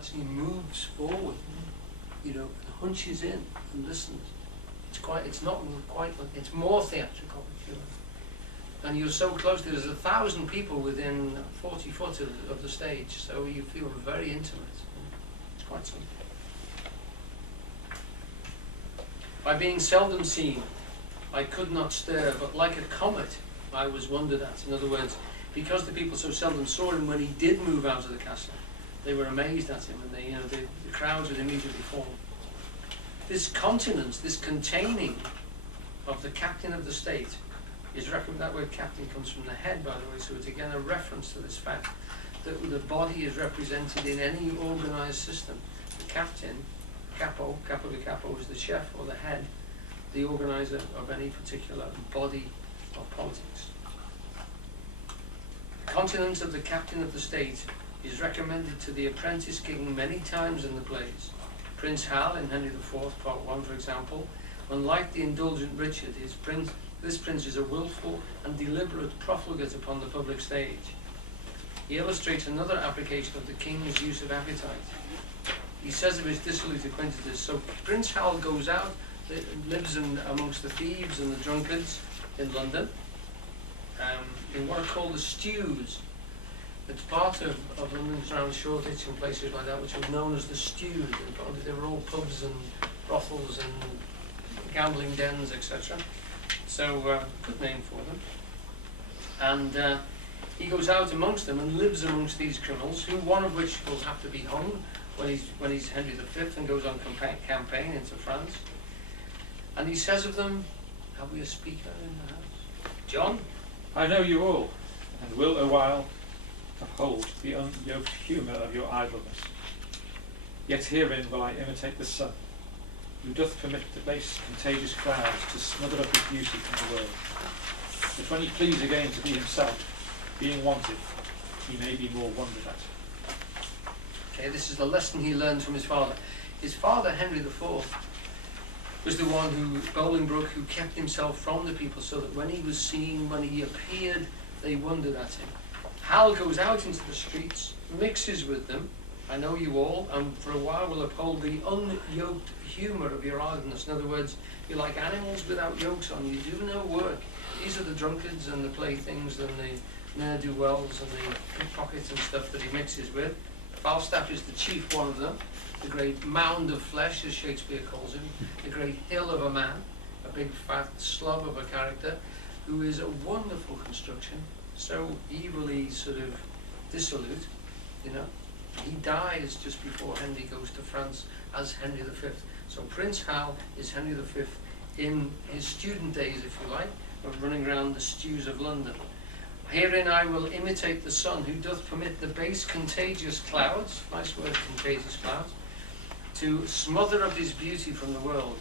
actually moves forward, you know, and hunches in and listens. It's not quite, it's more theatrical, if you like. And you're so close, there's 1,000 people within 40 foot of the stage, so you feel very intimate. It's quite something. By being seldom seen, I could not stir, but like a comet, I was wondered at. In other words, because the people so seldom saw him, when he did move out of the castle, they were amazed at him, and the crowds would immediately form. This continence, this containing of the captain of the state, that word captain comes from the head, by the way, so it's again a reference to this fact that the body is represented in any organized system. The captain, capo de capo, is the chef or the head, the organizer of any particular body of politics. The continence of the captain of the state is recommended to the apprentice king many times in the plays. Prince Hal in Henry IV, Part 1, for example, unlike the indulgent Richard, this prince is a willful and deliberate profligate upon the public stage. He illustrates another application of the king's use of appetite. He says of his dissolute acquaintances, so Prince Hal goes out, lives amongst the thieves and the drunkards in London, in what are called the stews. It's part of London's around Shoreditch and places like that, which are known as the stews. They were all pubs and brothels and gambling dens, etc. So, good name for them. And he goes out amongst them and lives amongst these criminals, one of which will have to be hung when he's Henry V and goes on campaign into France. And he says of them, have we a speaker in the house? John? I know you all, and will a while uphold the unyoked humour of your idleness. Yet herein will I imitate the sun, who doth permit the base contagious clouds to smother up his beauty from the world. But when he please again to be himself, being wanted, he may be more wondered at. Okay, this is the lesson he learned from his father. His father, Henry IV, was the one Bolingbroke, who kept himself from the people so that when he was seen, when he appeared, they wondered at him. Hal goes out into the streets, mixes with them, I know you all, and for a while will uphold the unyoked humour of your idleness. In other words, you're like animals without yokes on. You do no work. These are the drunkards and the playthings and the ne'er-do-wells and the pickpockets and stuff that he mixes with. Falstaff is the chief one of them, the great mound of flesh, as Shakespeare calls him, the great hill of a man, a big fat slob of a character, who is a wonderful construction, so evilly sort of dissolute, you know. He dies just before Henry goes to France as Henry V. So Prince Hal is Henry V in his student days, if you like, of running around the stews of London. Herein I will imitate the sun, who doth permit the base contagious clouds, nice word, contagious clouds, to smother up his beauty from the world.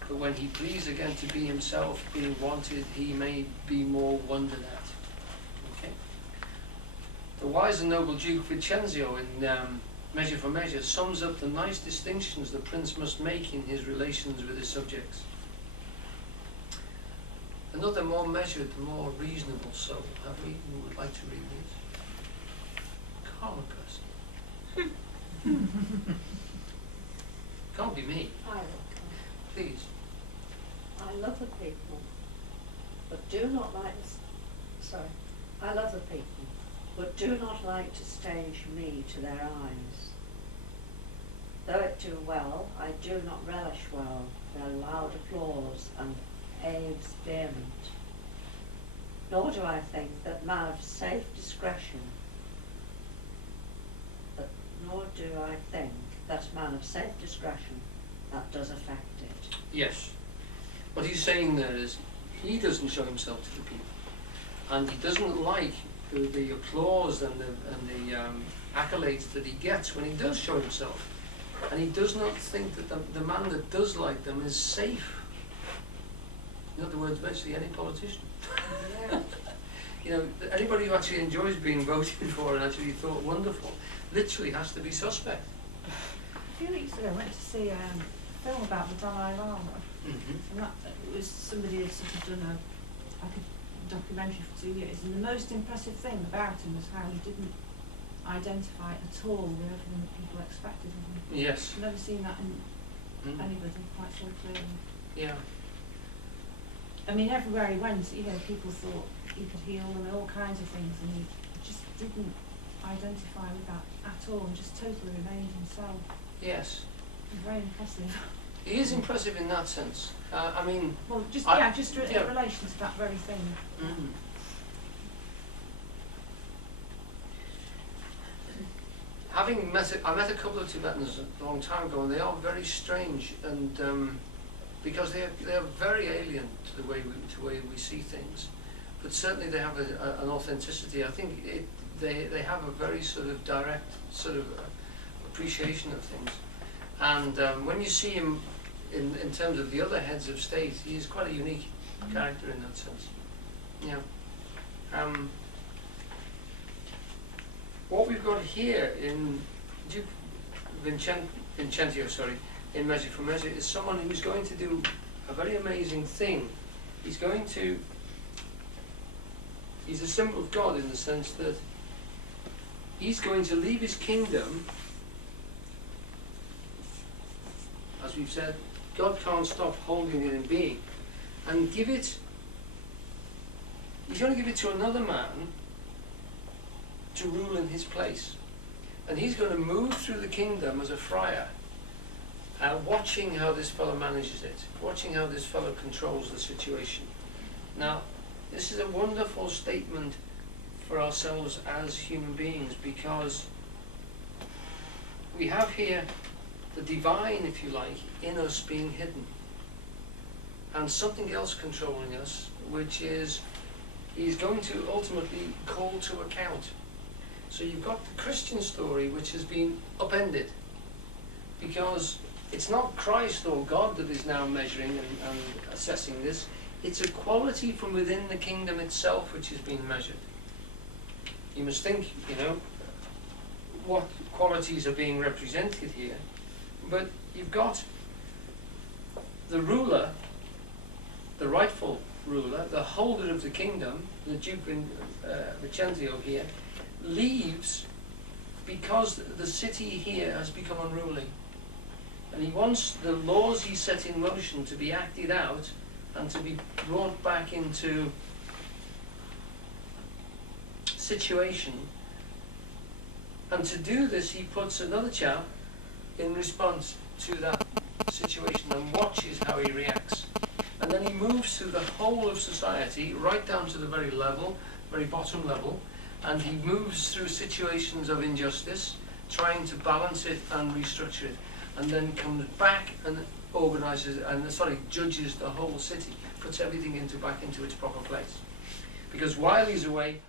But when he please again to be himself, being wanted, he may be more wondered at. Okay. The wise and noble Duke Vincenzio in Measure for Measure sums up the nice distinctions the prince must make in his relations with his subjects. Another more measured, more reasonable soul, have we, who would like to read this? Calmer person. Can't be me. I will come. Please. I love the people, but do not like I love the people, but do not like to stage me to their eyes. Though it do well, I do not relish well their loud applause and aves vehement. Nor do I think that man of safe discretion, that does affect it. Yes. What he's saying there is, he doesn't show himself to the people, and he doesn't like the applause and the accolades that he gets when he does show himself, and he does not think that the man that does like them is safe. In other words, virtually any politician. Yeah. You know, anybody who actually enjoys being voted for and actually thought wonderful, literally has to be suspect. A few weeks ago I went to see a film about the Dalai Lama. Mm-hmm. And that it was somebody had sort of done a documentary for 2 years, and the most impressive thing about him was how he didn't identify at all with everything that people expected of him. Yes. I've never seen that in Mm. anybody quite so clearly. Yeah. I mean, everywhere he went, you know, people thought he could heal them and all kinds of things, and he just didn't identify with that at all, and just totally remained himself. Yes. Very impressive. He is impressive in that sense. I mean, Well, just I- yeah, just yeah. in relation to that very thing. mm. I met a couple of Tibetans a long time ago, and they are very strange, and because they are very alien to the way we see things, but certainly they have an authenticity. I think they have a very sort of direct sort of appreciation of things, and when you see him in terms of the other heads of state, he is quite a unique character in that sense. Yeah. What we've got here in Duke Vincentio, in Measure for Measure, is someone who's going to do a very amazing thing. He's a symbol of God in the sense that he's going to leave his kingdom. As we've said, God can't stop holding it in being, and give it. He's going to give it to another man to rule in his place, and he's going to move through the kingdom as a friar, watching how this fellow manages it, watching how this fellow controls the situation. Now, this is a wonderful statement for ourselves as human beings, because we have here the divine, if you like, in us being hidden, and something else controlling us, which is he's going to ultimately call to account. So you've got the Christian story, which has been upended, because it's not Christ or God that is now measuring and assessing this. It's a quality from within the kingdom itself which is being measured. You must think, you know, what qualities are being represented here. But you've got the ruler, the rightful ruler, the holder of the kingdom, the Duke Vincentio here, leaves because the city here has become unruly, and he wants the laws he set in motion to be acted out and to be brought back into situation. And to do this, he puts another chap in response to that situation and watches how he reacts, and then he moves through the whole of society right down to the very bottom level, and he moves through situations of injustice, trying to balance it and restructure it, and then comes back and judges the whole city, puts everything back into its proper place. Because while he's away,